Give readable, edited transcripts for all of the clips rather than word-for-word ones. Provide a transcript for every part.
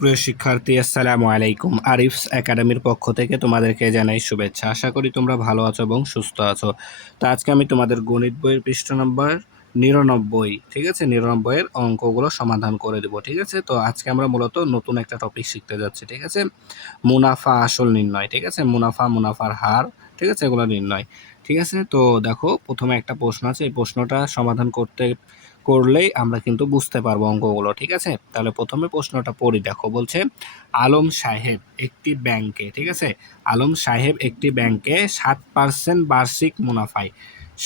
সুপ্রিয় শিক্ষার্থী, আসসালামু আলাইকুম। আরিফস একাডেমির পক্ষ থেকে তোমাদেরকে জানাই শুভেচ্ছা। আশা করি তোমরা ভালো আছো এবং সুস্থ আছো। তো আজকে আমি তোমাদের গণিত বইয়ের পৃষ্ঠা নম্বর 99, ঠিক আছে, 99 এর অঙ্কগুলো সমাধান করে দেবো, ঠিক আছে। তো আজকে আমরা মূলত নতুন একটা টপিক শিখতে যাচ্ছি, ঠিক আছে। মুনাফা আসল নির্ণয়, ঠিক আছে, মুনাফার হার, ঠিক আছে, এগুলো নির্ণয়, ঠিক আছে। তো দেখো, প্রথমে একটা প্রশ্ন আছে, এই প্রশ্নটা সমাধান করলেই আমরা কিন্তু বুঝতে পারবো অঙ্কগুলো, ঠিক আছে। তাহলে প্রথমে প্রশ্নটা পড়ি। দেখো, বলছে আলম সাহেব একটি ব্যাংকে, ঠিক আছে, আলম সাহেব একটি ব্যাংকে 7% বার্ষিক মুনাফায়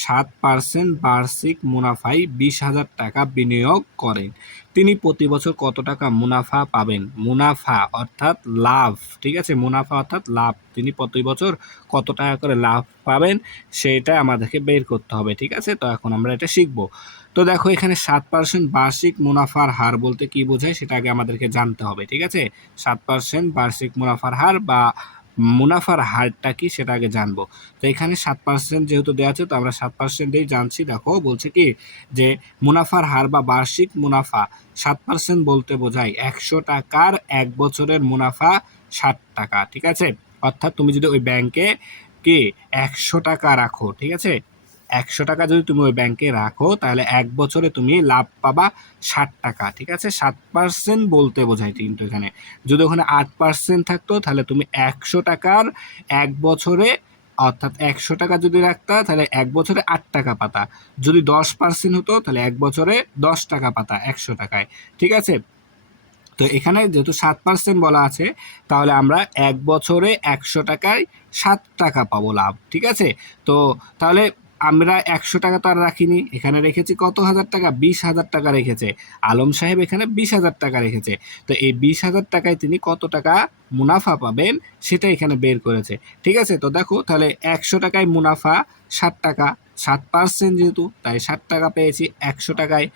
7% বার্ষিক মুনাফায় 20,000 টাকা বিনিয়োগ করেন। তিনি প্রতি বছর কত টাকা মুনাফা পাবেন? মুনাফা অর্থাৎ লাভ, ঠিক আছে, মুনাফা অর্থাৎ লাভ। তিনি প্রতি বছর কত টাকা করে লাভ পাবেন সেটা আমাদেরকে বের করতে হবে, ঠিক আছে। তো এখন আমরা এটা শিখবো। তো দেখো, এখানে 7% বার্ষিক মুনাফার হার বলতে কি বোঝায় সেটা আগে আমাদেরকে জানতে হবে, ঠিক আছে। 7% বার্ষিক মুনাফার হার বা মুনাফার হারটা কি সেটা আগে জানবো। তো এখানে 7% যেহেতু দেওয়া আছে, তো আমরা 7%ই জানছি। দেখো, বলছে কি যে মুনাফার হার বা বার্ষিক মুনাফা 7% বলতে বোঝায় 100 টাকার এক বছরের মুনাফা 60 টাকা, ঠিক আছে। অর্থাৎ তুমি যদি ওই ব্যাংকে কি 100 টাকা রাখো, ঠিক আছে, 100 টাকা যদি তুমি ওই ব্যাংকে রাখো, তাহলে এক বছরে তুমি লাভ পাবা 60 টাকা, ঠিক আছে। 7% বলতে বোঝায় কিন্তু এখানে। যদি ওখানে 8% থাকতো, তাহলে তুমি 100 টাকার এক বছরে, অর্থাৎ 100 টাকা যদি রাখতা, তাহলে এক বছরে 8 টাকা পাতা। যদি 10% হতো, তাহলে এক বছরে 10 টাকা পাতা 100 টাকায়, ঠিক আছে। তো এখানে যেহেতু 7% বলা আছে, তাহলে আমরা এক বছরে 100 টাকায় 7 টাকা পাবো লাভ, ঠিক আছে। তো তাহলে আমরা 100 টাকা তো আর রাখিনি, এখানে রেখেছি কত হাজার টাকা? 20,000 টাকা রেখেছে। আলম সাহেব এখানে 20,000 টাকা রেখেছে। তো এই 20,000 টাকায় তিনি কত টাকা মুনাফা পাবেন সেটা এখানে বের করেছে, ঠিক আছে। তো দেখো, তাহলে 100 টাকায় মুনাফা 60 টাকা, 7% যেহেতু, তাই 60 টাকা পেয়েছি 100 টাকায়,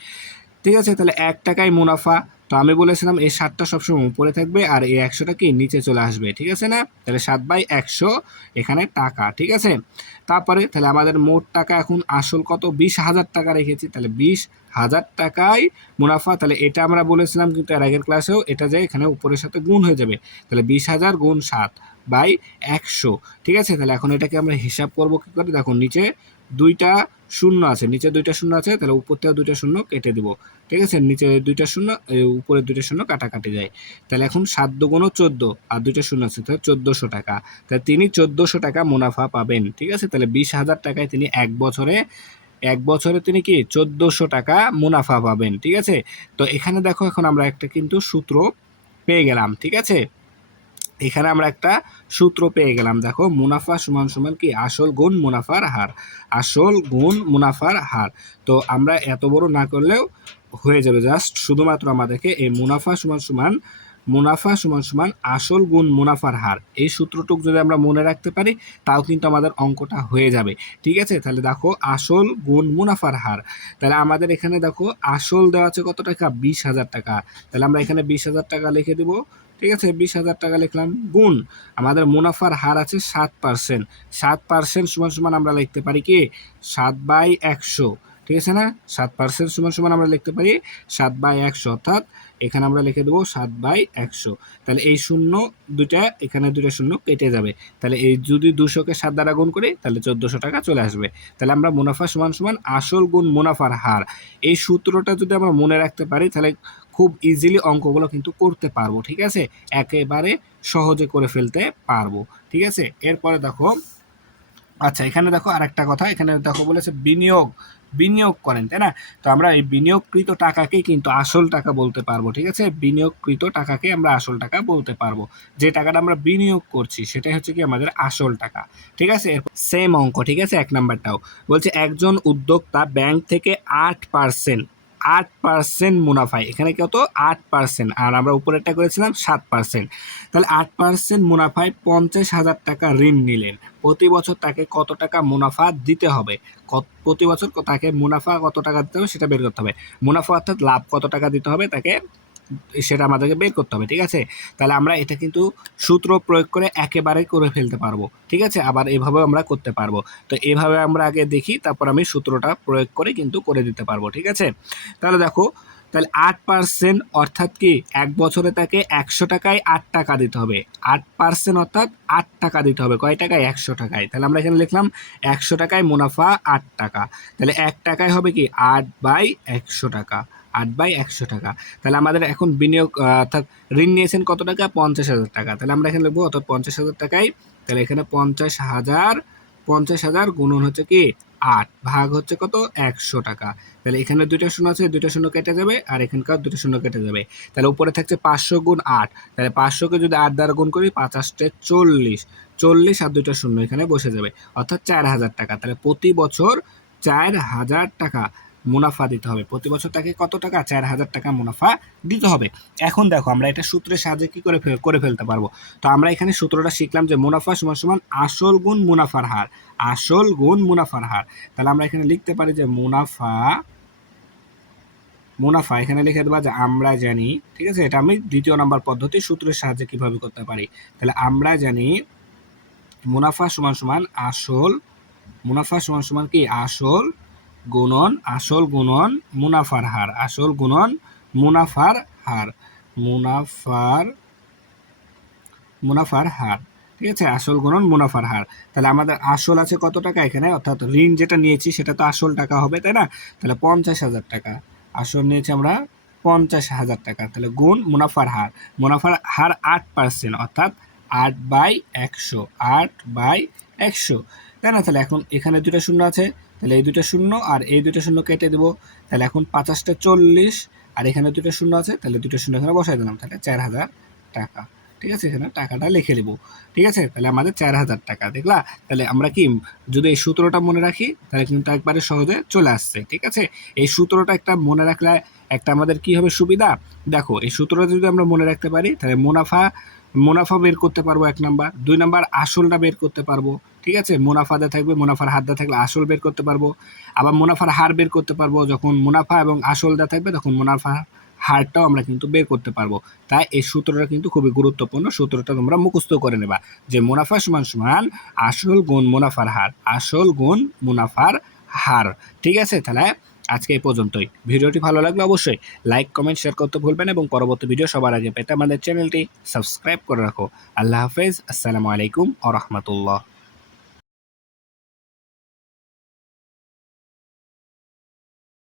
ঠিক আছে। তাহলে 1 টাকায় মুনাফা। তো আমি বলেছিলাম এই 7টা সবসময় উপরে থাকবে আর এই 100টা কি নিচে চলে আসবে, ঠিক আছে না। তাহলে 7/100 এখানে টাকা, ঠিক আছে। তারপরে তাহলে আমাদের মোট টাকা এখন আসল কত? 20,000 টাকা রেখেছি, তাহলে 20,000 টাকায় মুনাফা। তাহলে এটা আমরা বলেছিলাম কিন্তু এর আগের ক্লাসেও, এটা যে এখানে উপরের সাথে গুণ হয়ে যাবে। তাহলে 20,000 গুণ 7/100, ঠিক আছে। তাহলে এখন এটাকে আমরা হিসাব করব কি করে? দেখো, নিচে দুইটা শূন্য আছে, নিচে দুইটা শূন্য আছে, তাহলে উপর থেকে দুইটা শূন্য কেটে দিব, ঠিক আছে। নিচে দুইটা শূন্য, উপরে দুইটা শূন্য কাটাকাটি যায়। তাহলে এখন 7 দুগুণ 14 আর দুইটা শূন্য আছে, তাহলে 1400 টাকা। তাহলে তিনি 1400 টাকা মুনাফা পাবেন, ঠিক আছে। তাহলে 20,000 টাকায় তিনি এক বছরে তিনি কি 1400 টাকা মুনাফা পাবেন, ঠিক আছে। তো এখানে দেখো, এখন আমরা একটা কিন্তু সূত্র পেয়ে গেলাম, ঠিক আছে। এখানে আমরা একটা সূত্র পেয়ে গেলাম। দেখো, মুনাফা সমান সমান কি আসল গুণ মুনাফার হার, আসল গুণ মুনাফার হার। তো আমরা এত বড় না করলেও হয়ে যাবে, জাস্ট শুধুমাত্র আমাদেরকে এই মুনাফা সমান সমান আসল গুণ মুনাফার হার, এই সূত্রটুকু যদি আমরা মনে রাখতে পারি, তাও কিন্তু আমাদের অঙ্কটা হয়ে যাবে, ঠিক আছে। তাহলে দেখো, আসল গুণ মুনাফার হার, তাহলে আমাদের এখানে দেখো আসল দেওয়া আছে কত টাকা? 20,000 টাকা। তাহলে আমরা এখানে 20,000 টাকা লিখে দেবো, ঠিক আছে। 20,000 টাকা লিখলাম, গুণ আমাদের মুনাফার হার আছে 7%। 7% সমান সমান আমরা লিখতে পারি কি 7/100, ঠিক আছে না। 7% সমান সমান আমরা লিখতে পারি 7/100, অর্থাৎ এখানে আমরা লিখে দেবো 7/100। তাহলে এই শূন্য দুইটা, এখানে দুইটা শূন্য কেটে যাবে। তাহলে এই যদি 200কে 7 দ্বারা গুণ করি, তাহলে 1400 টাকা চলে আসবে। তাহলে আমরা মুনাফা সমান সমান আসল গুণ মুনাফার হার, এই সূত্রটা যদি আমরা মনে রাখতে পারি, তাহলে খুব ইজিলি অঙ্কগুলো কিন্তু করতে পারবো, ঠিক আছে। একেবারে সহজে করে ফেলতে পারবো, ঠিক আছে। এরপরে দেখো, আচ্ছা, এখানে দেখো আরেকটা কথা, এখানে দেখো বলেছে বিনিয়োগ করেন, তাই না। তো আমরা এই বিনিয়োগকৃত টাকাকেই কিন্তু আসল টাকা বলতে পারবো, ঠিক আছে। বিনিয়োগকৃত টাকাকে আমরা আসল টাকা বলতে পারবো। যে টাকাটা আমরা বিনিয়োগ করছি সেটাই হচ্ছে কি আমাদের আসল টাকা, ঠিক আছে। সেম অঙ্ক, ঠিক আছে, 1 নাম্বারটাও বলছে একজন উদ্যোক্তা ব্যাংক থেকে 8% মুনাফায়, এখানে কত? 8%, আর আমরা উপরেরটা করেছিলাম 7%। তাহলে 8% মুনাফায় 50,000 টাকা ঋণ নিলেন। প্রতি বছর তাকে কত টাকা মুনাফা দিতে হবে? প্রতি বছর তাকে মুনাফা কত টাকা দিতে হবে সেটা বের করতে হবে। মুনাফা অর্থাৎ লাভ কত টাকা দিতে হবে তাকে, সেটা আমাদেরকে বের করতে হবে, ঠিক আছে। তাহলে আমরা এটা কিন্তু সূত্র প্রয়োগ করে একেবারে করে ফেলতে পারবো, ঠিক আছে। আবার এভাবেও আমরা করতে পারবো। তো এভাবে আমরা আগে দেখি, তারপর আমি সূত্রটা প্রয়োগ করে কিন্তু করে দিতে পারবো, ঠিক আছে। তাহলে দেখো, তাহলে 8% অর্থাৎ কি এক বছরে তাকে 100 টাকায় 8 টাকা দিতে হবে। 8% অর্থাৎ 8 টাকা দিতে হবে। কয় টাকায়? 100 টাকায়। তাহলে আমরা এখানে লিখলাম 100 টাকায় মুনাফা 8 টাকা। তাহলে 1 টাকায় হবে কি 8/100 টাকা। 8/100 টাকা। তাহলে আমাদের এখন বিনিয়োগ অর্থাৎ ঋণ নিয়েছেন কত টাকা? 50,000 টাকা। তাহলে আমরা এখানে লিখবো অর্থাৎ 50,000 টাকায়, তাহলে এখানে 50,000 গুণন হচ্ছে কি 8 ভাগ হচ্ছে কত? 100 টাকা। তাহলে এখানে দুইটা শূন্য আছে, দুইটা শূন্য কেটে যাবে, আর এখানকার দুটো শূন্য কেটে যাবে। তাহলে উপরে থাকছে 500 গুণ 8। তাহলে 500কে যদি 8 দ্বারা গুণ করি 5 8 40, 40 আর দুইটা শূন্য এখানে বসে যাবে, অর্থাৎ 4,000 টাকা। তাহলে প্রতি বছর 4,000 টাকা মুনাফা দিতে হবে। প্রতি বছর তাকে কত টাকা? 4,000 টাকা মুনাফা দিতে হবে। এখন দেখো আমরা এটা সূত্রের সাহায্যে কি করে ফেলতে পারবো। তো আমরা এখানে সূত্রটা শিখলাম যে মুনাফা সমান সমান আসল গুণ মুনাফার হার। আসল গুণ মুনাফার হার। তাহলে আমরা এখানে লিখতে পারি যে মুনাফা এখানে লিখে দেবা যে আমরা জানি, ঠিক আছে, এটা আমি দ্বিতীয় নাম্বার পদ্ধতি সূত্রের সাহায্যে কিভাবে করতে পারি। তাহলে আমরা জানি মুনাফা সমান সমান কি আসল গুণন মুনাফার হার। আসল গুণন মুনাফার হার। মুনাফার হার, ঠিক আছে, আসল গুণন মুনাফার হার। তাহলে আমাদের আসল আছে কত টাকা এখানে, অর্থাৎ ঋণ যেটা নিয়েছি সেটা তো আসল টাকা হবে, তাই না? তাহলে 50,000 টাকা আসল নিয়েছি আমরা, 50,000 টাকা। তাহলে গুণ মুনাফার হার 8%, অর্থাৎ 8/100, 8/100, তাই না? তাহলে এখন এখানে দুটো শূন্য আছে, তাহলে এই দুটো শূন্য আর এই দুটো শূন্য কেটে দেবো। তাহলে এখন 50 40, আর এখানে দুটো শূন্য আছে, তাহলে দুটো শূন্য এখানে বসাই দিলাম, তাহলে 4,000 টাকা। ঠিক আছে, এখানে টাকাটা লিখে নেব। ঠিক আছে, তাহলে আমাদের 4,000 টাকা। দেখলা? তাহলে আমরা কি যদি এই সূত্রটা মনে রাখি তাহলে কিন্তু একবারে সহজে চলে আসছে। ঠিক আছে, এই সূত্রটা একটা মনে রাখলে একটা আমাদের কি হবে সুবিধা। দেখো এই সূত্রটা যদি আমরা মনে রাখতে পারি তাহলে মুনাফা বের করতে পারবো 1 নাম্বার, 2 নাম্বার আসলটা বের করতে পারবো। ঠিক আছে, মুনাফা দেওয়া থাকবে, মুনাফার হার দেওয়া থাকলে আসল বের করতে পারবো। আবার মুনাফার হার বের করতে পারবো, যখন মুনাফা এবং আসল দেওয়া থাকবে তখন মুনাফা হারটাও আমরা কিন্তু বের করতে পারবো। তাই এই সূত্রটা কিন্তু খুবই গুরুত্বপূর্ণ। সূত্রটা তোমরা মুখস্থ করে নেবা যে মুনাফা সমান সমান আসল গুণ মুনাফার হার। আসল গুণ মুনাফার হার। ঠিক আছে, তাহলে আজকে এই পর্যন্তই। ভিডিওটি ভালো লাগলে অবশ্যই লাইক কমেন্ট শেয়ার করতে ভুলবেন এবং পরবর্তী ভিডিও সবার আগে পেতে আমাদের চ্যানেলটি সাবস্ক্রাইব করে রাখো। আল্লাহ হাফেজ, আসসালামু আলাইকুম ওয়া রাহমাতুল্লাহ।